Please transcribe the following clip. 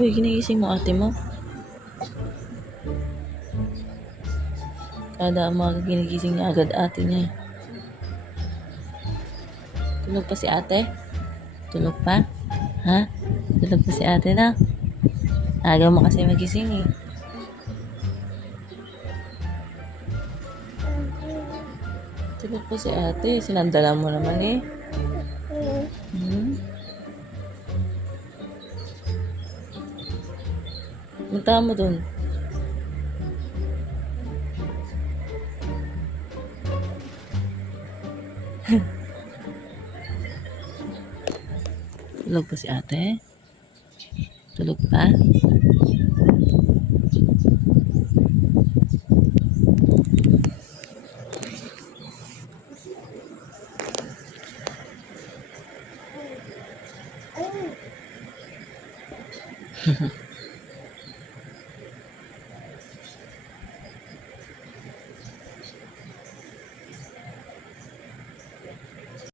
Uy, ginigising mo ate mo? Kada umaga ginigising niya agad ate niya. Tulog pa si ate? Tulog pa? Ha? Tulog pa si ate na? Aga mo kasi magising eh. Tulog pa si ate. Sinandala mo naman eh. Punta mo dun. Tulog pa si ate? Tulog pa?